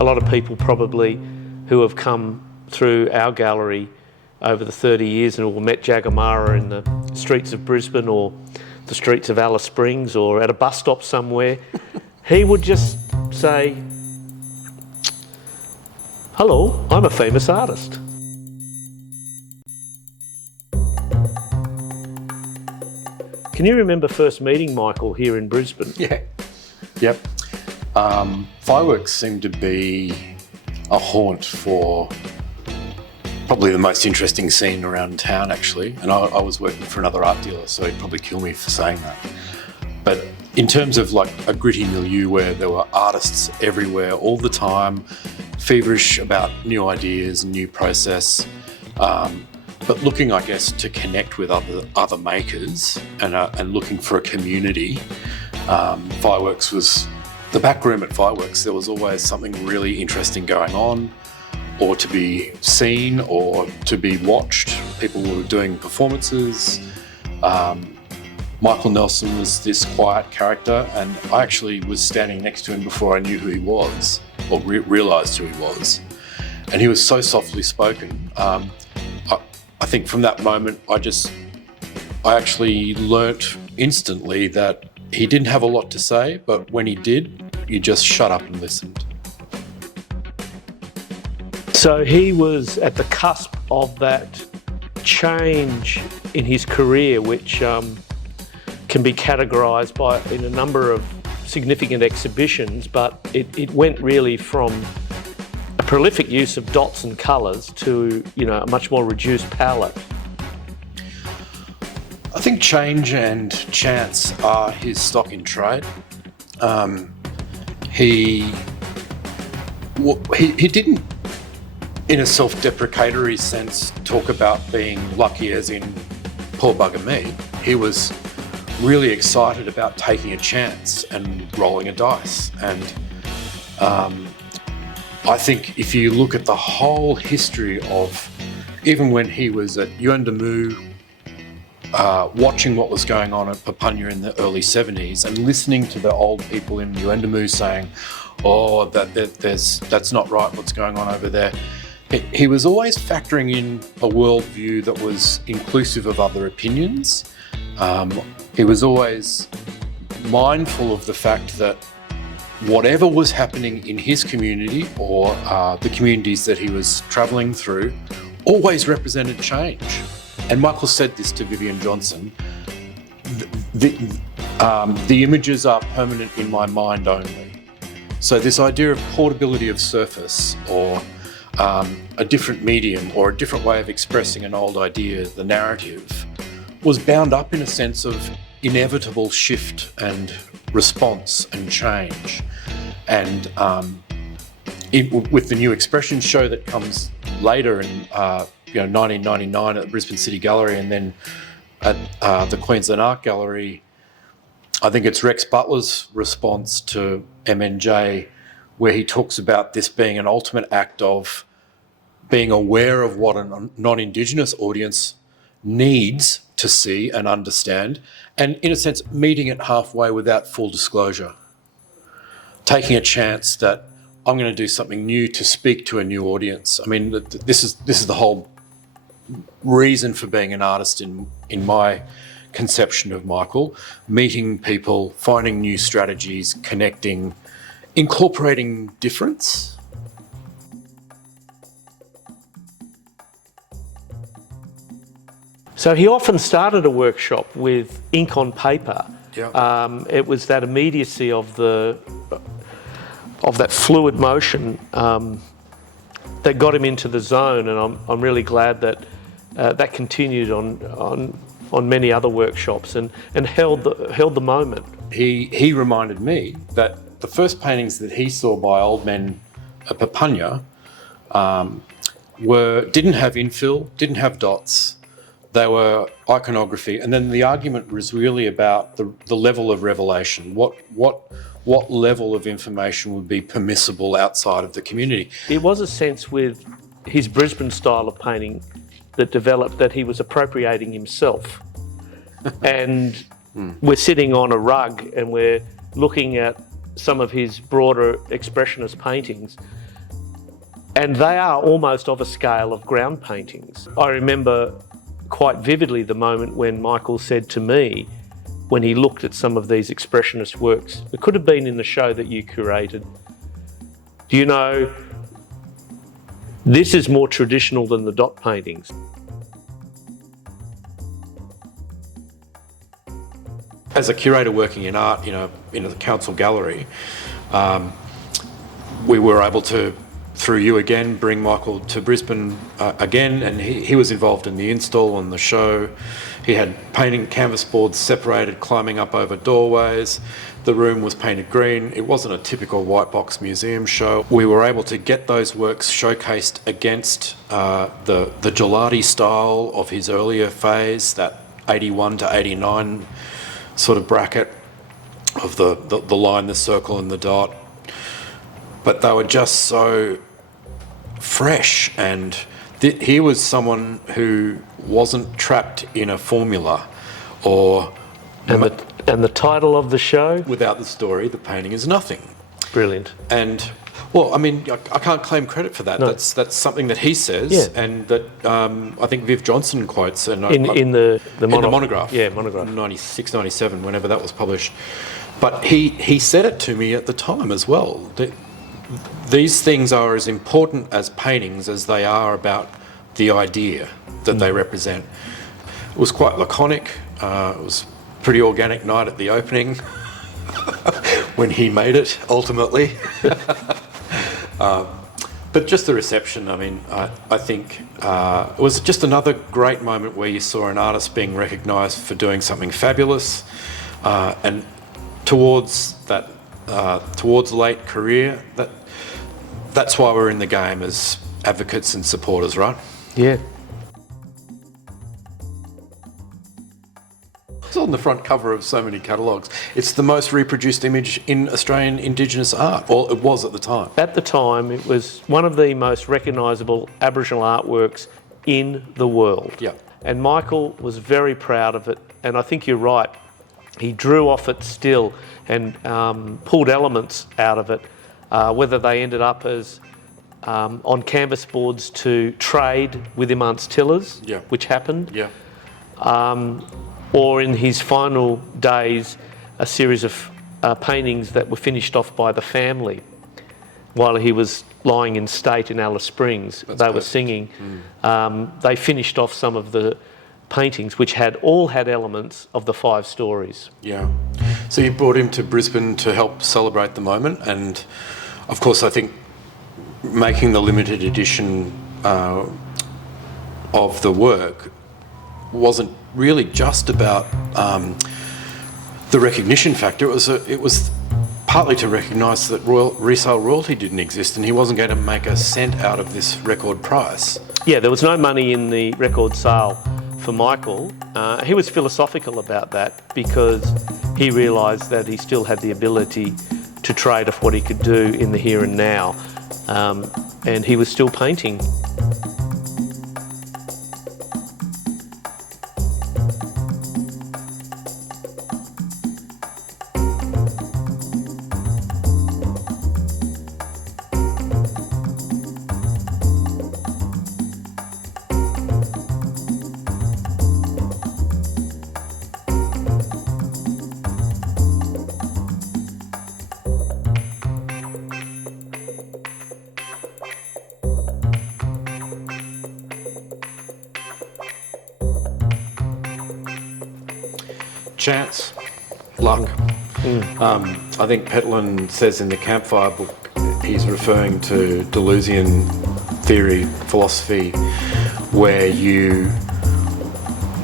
a lot of people probably who have come through our gallery over the 30 years and will met Jagamara in the streets of Brisbane or the streets of Alice Springs or at a bus stop somewhere, he would just say, "Hello, I'm a famous artist." Can you remember first meeting Michael here in Brisbane? Yeah. Yep. Fireworks seemed to be a haunt for probably the most interesting scene around town, actually. And I was working for another art dealer, so he'd probably kill me for saying that. But in terms of like a gritty milieu where there were artists everywhere all the time, feverish about new ideas and new process, but looking, I guess, to connect with other makers and looking for a community. Fireworks was the back room at Fireworks. There was always something really interesting going on, or to be seen, or to be watched. People were doing performances. Michael Nelson was this quiet character, and I actually was standing next to him before I knew who he was, or realised who he was. And he was so softly spoken. I think from that moment, I actually learnt instantly that he didn't have a lot to say, but when he did, you just shut up and listened. So he was at the cusp of that change in his career, which can be categorised in a number of significant exhibitions, but it went really from a prolific use of dots and colours to, a much more reduced palette. I think change and chance are his stock in trade. He didn't, in a self-deprecatory sense, talk about being lucky as in poor bugger me. He was really excited about taking a chance and rolling a dice. And I think if you look at the whole history of, even when he was at Yuendamu, watching what was going on at Papunya in the early 70s and listening to the old people in Yuendamu saying, "Oh, that's not right, what's going on over there." He was always factoring in a worldview that was inclusive of other opinions. He was always mindful of the fact that whatever was happening in his community or the communities that he was travelling through always represented change. And Michael said this to Vivian Johnson, the images are permanent in my mind only. So this idea of portability of surface, or a different medium, or a different way of expressing an old idea, the narrative, was bound up in a sense of inevitable shift and response and change. And with the new expression show that comes later in 1999 at the Brisbane City Gallery, and then at the Queensland Art Gallery, I think it's Rex Butler's response to MNJ, where he talks about this being an ultimate act of being aware of what a non-Indigenous audience needs to see and understand, and in a sense meeting it halfway without full disclosure. Taking a chance that I'm going to do something new to speak to a new audience. I mean, this is the whole reason for being an artist in my conception of Michael. Meeting people, finding new strategies, connecting, incorporating difference. So he often started a workshop with ink on paper. Yeah. It was that immediacy of that fluid motion that got him into the zone, and I'm really glad that that continued on many other workshops and held the moment. He reminded me that the first paintings that he saw by old men at Papunya didn't have infill, didn't have dots. They were iconography, and then the argument was really about the level of revelation. What level of information would be permissible outside of the community? It was a sense with his Brisbane style of painting that developed that he was appropriating himself. And we're sitting on a rug and we're looking at some of his broader expressionist paintings, and they are almost of a scale of ground paintings. I remember quite vividly the moment when Michael said to me, when he looked at some of these expressionist works, it could have been in the show that you curated, do you know, this is more traditional than the dot paintings. As a curator working in art, in the council gallery, we were able to, through you again, bring Michael to Brisbane again, and he was involved in the install and the show. He had painting canvas boards separated, climbing up over doorways. The room was painted green. It wasn't a typical white box museum show. We were able to get those works showcased against the gelati style of his earlier phase, that 81 to 89 sort of bracket of the line, the circle and the dot. But they were just so fresh, and he was someone who wasn't trapped in a formula or... And the title of the show? Without the story, the painting is nothing. Brilliant. And, well, I mean, I can't claim credit for that. No. That's something that he says, yeah. And that I think Viv Johnson quotes. And in the monograph. Yeah, monograph. 96, 97, whenever that was published. But he said it to me at the time as well. That these things are as important as paintings as they are about the idea that they represent. It was quite laconic. It was a pretty organic night at the opening when he made it, ultimately. But just the reception, I mean, I think it was just another great moment where you saw an artist being recognised for doing something fabulous, and towards late career, that's why we're in the game as advocates and supporters, right? Yeah. It's on the front cover of so many catalogues. It's the most reproduced image in Australian Indigenous art, or it was at the time. At the time, it was one of the most recognisable Aboriginal artworks in the world. Yeah. And Michael was very proud of it, and I think you're right. He drew off it still and pulled elements out of it, whether they ended up as on canvas boards to trade with Imant's tillers, yeah. which happened. Yeah. Or in his final days, a series of paintings that were finished off by the family while he was lying in state in Alice Springs. They were singing. They finished off some of the paintings, which all had elements of the 5 stories. Yeah. So you brought him to Brisbane to help celebrate the moment, and of course, I think making the limited edition of the work wasn't really just about the recognition factor. It was partly to recognise that resale royalty didn't exist, and he wasn't going to make a cent out of this record price. Yeah, there was no money in the record sale for Michael. He was philosophical about that because he realised that he still had the ability to trade off what he could do in the here and now, and he was still painting. Chance, luck. I think Petlin says in the Campfire book, he's referring to Deleuzian theory, philosophy, where you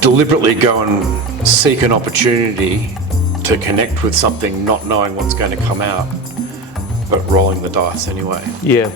deliberately go and seek an opportunity to connect with something, not knowing what's going to come out, but rolling the dice anyway. Yeah.